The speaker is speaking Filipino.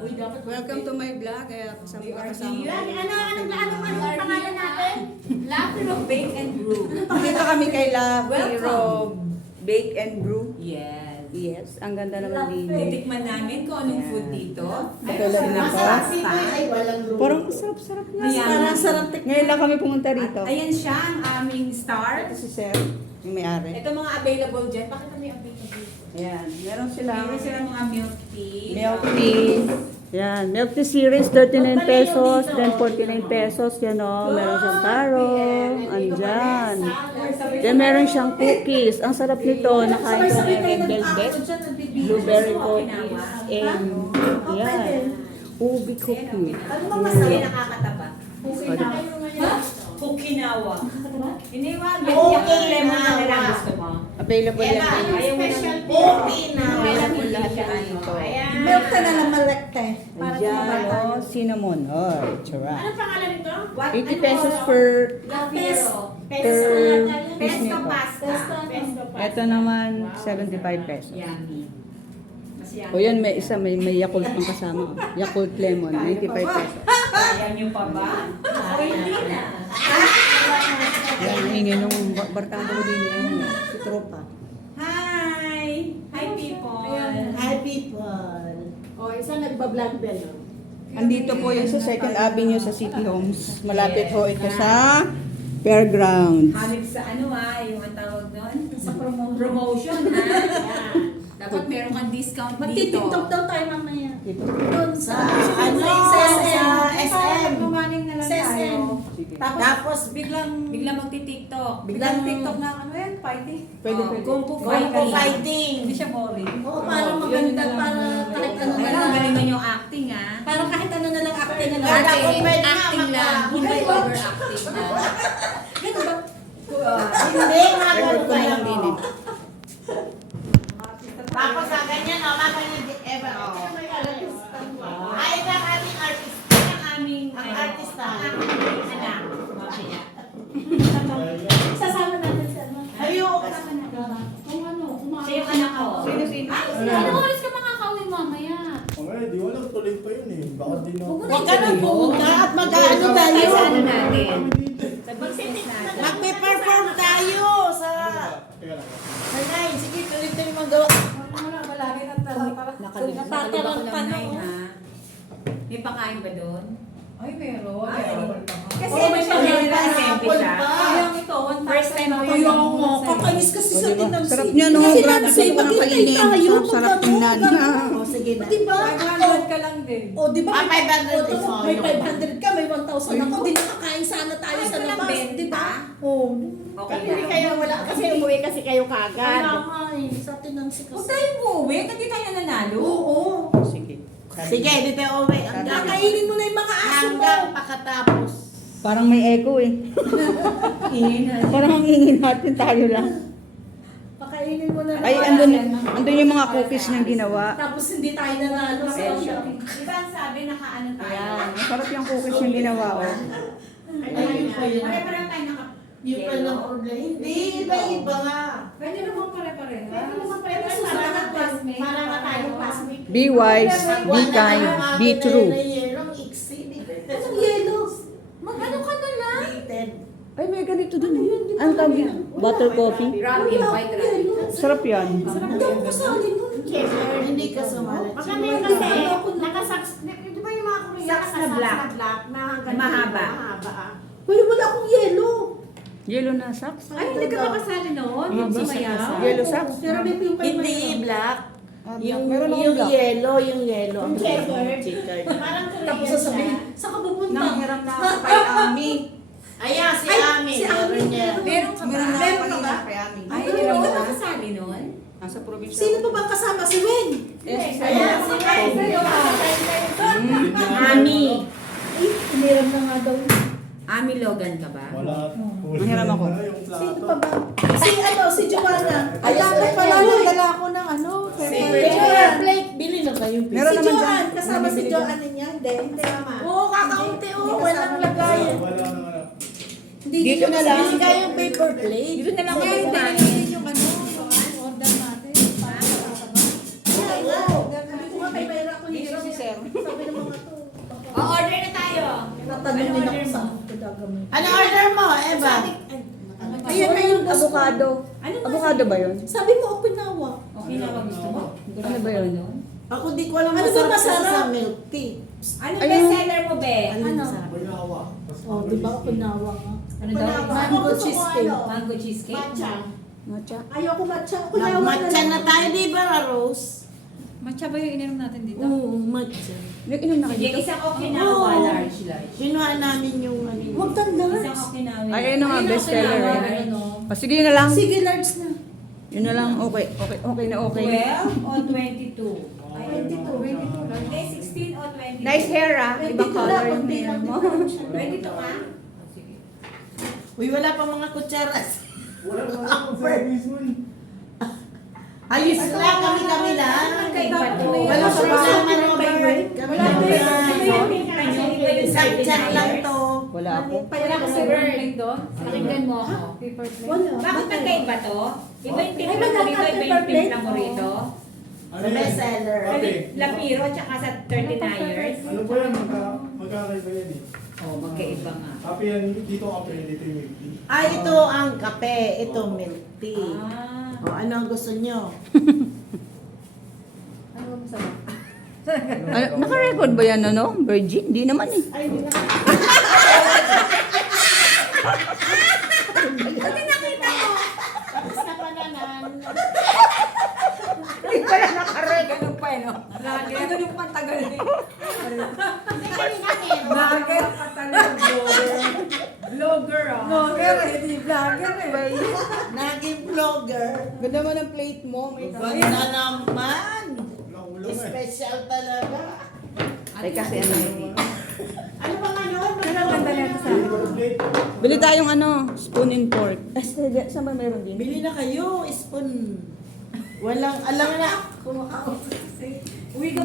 Welcome to my vlog. Kaya kasama Anong pangalan natin? Lapiro Bake and Brew. Dito kami kay Lapiro Bake and Brew. Yes. Yes, ang ganda naman dito. Titikman namin kung anong food dito. Tulad na po. Parang sarap-sarap na. Parang sarap. Ngayon lang kami pumunta rito. Ayan siya, ang aming star. Ito si Sir, yung may-ari. Ito mga available dyan. Bakit ano yung available? Ayan, meron sila. Meron sila mga milk tea. Milk tea. Yan, milk tea series, 39 pesos, then 49 pesos. Yan o, meron siyang taro. Andyan. Then meron siyang cookies. Ang sarap nito, nakain ko ng red velvet, blueberry cookies, and yan, ubi cookie. Ano ba masaya nakakataba? Pukinawa. Hindi mo, yung lemon na lang gusto mo. Available yan. Ayaw mo na. Available lahat yan dito. Milk ka na lang malekte. Andyan o, cinnamon. Oh, tsura. Anong pangalan nito? 80 pesos per Lapiro. piece Pesto nito. pasta. Ito naman, 75 pesos. Yummy. Mas yummy. O yan, may isa, may Yakult pang kasama. Yakult lemon, 95 pesos. Kaya nyo pa ba? O hindi na. Yan, ang ingay nung barkada ko din yan. Si Tropa. Hi! Hi people! Hi people. O, isa nagbablog din. No? Andito po yung sa 2nd Avenue sa City Homes. Malapit ho ito sa Fairgrounds. Halit sa ano yung ang tawag doon? Sa promotion. Promotion ha? Dapat meron kang discount dito. Magtitiktok daw tayo mamaya. Dito. Doon sa SM. Gumaning na lang Sa SM. tayo. Tapos Biglang magti-tiktok. Biglang TikTok na ano yan? Fighting? Pwede, pwede. Kung po fighting. Hindi siya boring. Oo, para maganda, para kahit ano na Pero lang. galingan yung acting ha. Para kahit ano na lang acting na Ate, lang. acting lang. Hindi overacting na. Ganun ba? Hindi, Record ko na lang din eh. Tapos sa ganyan, makanyan ever. Ay, ito ang aming artista. Ang aming Ang artista. Ang aming anak. Mamaya. Sasama natin sa ano. Ayun. Kung ano, Siya yung anak ko. Sino? Ano oras ka makakauwi mamaya? Okay, di wala, tuloy pa yun eh. Baka di na. Huwag ka nang pumunta at mag-ano tayo. Ay, sa ano natin? Kami dito eh. Sa business natin. Magpe-perform tayo sa... Teka lang. Nanay, sige, tuloy-tuloy magawa. Nakalimutan ko lang na ha. May pakain ba doon? Ay, meron. Ay. Kasi Oo, may may pakain pakain pa pa. SMP siya. Sayang ito, 1,000 First time ko Kaya nga, kakainis kasi O, sa diba? tinansi. Sarap niya, no? Kasi Grabe Nancy, ko maghintay nakainin. tayo. Sarap tingnan. O, sige na. Diba? 500 ka lang din. O, di ba? Ah, 500 O, is all. may 500 ka, may 1,000 ako. Di nakakain sana tayo Ay, sa ito lang labas. benta. Di ba? O. Okay Hindi lang. kayo wala. Kasi umuwi kasi kayo kagad. Kaya nga eh, sa tinansi Huwag kasi. tayo umuwi. Hindi tayo nanalo. Oo. Sige. Sige, dito uwi. Kakainin mo na yung mga aso mo. Hanggang pakatapos. Parang may echo eh. Parang ang ingin natin tayo lang. Pakainin mo na. Ay, andun yung mga cookies niyang ginawa. Tapos hindi tayo nanalo sa shopping. Di ba ang sabi nakaano tayo? Ayan, masarap yung cookies niyang ginawa, oh. Ayun pa yun. Pare-pareho tayo naka... Yung pa lang order. Hindi, iba-iba nga. Pwede naman pare-pareho. Pwede naman pwede Para sa mga nga- para nga tayo classmate. Be wise, be kind, be true. Anong iksi? Anong yellow? Mag-ano ka na lang? Dated. Ay, may ganito dun eh. Ano tawag yun? Butter coffee? Ramen, white ramen. Sarap yan. Hindi ako kasali nun. Hindi ka sumali. Magkano yung kasi, nakasaks, di ba yung mga Korean Saks na black. na mahaba? Wala, wala akong yellow. Yellow na socks? Ay, hindi ka ba kasali noon? Mga Sumaya? Yellow socks? Pero may pink pa Hindi black. Yung, meron akong yung black. yellow, yung yellow. Yung checkered. Checkered. Parang Tapos sasabihin, saan ka pupunta? Nanghiram na ako kay Ami. Ayan, si Ay, Ami. si Ami. Meron niya. Meron ka ba? Meron na ako Meron ka kanina ba? kay Ami. Ay, Ay, hindi ka oo. ba kasali noon? Nasa probinsya. Sino pa bang kasama? Si Wen. Yes, Ayan, si Ami. Ay, tiniram na nga daw. Ami Logan ka ba? Wala. Nanghiram ako. Yung plato. Sino pa ba? Si Joanna. Ay, dapat pala nagdala ako ng ano. Paper plate. Bili na kayo. Meron Si naman Joanne. dyan. Kasama si Nabibili Joanne niya. Hindi. Oo, kakaunti. Oo, walang lagayan. Wala nang ano. Hindi Dito na lang. Bili kayo paper plate. Dito na lang kayo Hindi tayo. natin yung ano, yung order natin. Oo. Sabi ko nga, may mayroon ako Dito yellow. si Sir. Sabi ng mga to. Order na tayo. Natanong din ako sa pagkagamit. Ano order mo, Eva? Ayan na yung gusto. Avocado. Avocado ba yun? Sabi mo, Okinawa. Okay na ba gusto mo? Ano ba yun? Ako di ko alam Ano ba masarap masarap? sa milk tea. Ano Ayun. best seller mo, be? Ano? Binawa. Oh, di ba Okinawa nga? Ano daw? Mango cheesecake. Mango cheesecake? Matcha. Ayoko matcha. Okinawa Nagmatcha na tayo, di ba, Rose? Matcha ba yung ininom natin dito? Oo, matcha. Nag-inom na kayo Sige, dito? isang Okinawa, Oo. large. Kinuha namin yung ano. Huwag kang Isang large. Okinawa. Ay, ayun na nga, best seller eh. Ano? Sige yun na lang. Sige, large na. Yun na lang, okay. Okay na okay. 12 o 22? Ay, 22. Hindi, 16 o 22? Nice hair ah. Ibang color yung hair mo. 22 nga? Uy, wala pa mga kutsaras. Wala naman ako sa mismo eh. Ayos lang, kami lang. Wala Wala problema, Robert. Kami Wala lang. pa Isang chat lang to. Wala ako. Wala ka sa Paper bird. plate doon? Pakinggan mo ako. Paper plate? Wala. Bakit magkaiba to? Iba yung timpla Ay, mo wala rito, ka iba paper yung timpla plate, mo oh. rito. Ano Sa yan? bestseller. Okay. Lapiro, tsaka sa 39ers. Ano ba yan? Magkakaiba yan eh. Oh, magkaiba nga. Kape yan, dito kape, dito yung milk tea. Ah, ito ang kape. Ito milk tea. Ah. O, ano ang gusto nyo? Ano ba masarap? Ano, naka-record ba yan ano? Virgin? Di naman eh. Ay, hindi na. Tapos na pananan. Hindi pala naka-record pa eh no? Lagi. Ano yung pantagal eh? Vlogger ka talaga, vlogger ah. Vlogger eh, di vlogger eh. Naging vlogger. Ganda mo ng plate mo. Ganda naman. Walang ulam eh. Special talaga. Ay kasi ano. Ano ba nga nun? Ano ang ganda nito sa akin? Plate. Bili tayong ano, spoon and fork. Saan ba meron din? Bili na kayo, spoon. Walang, alam na. Kumakaon. Uwi ka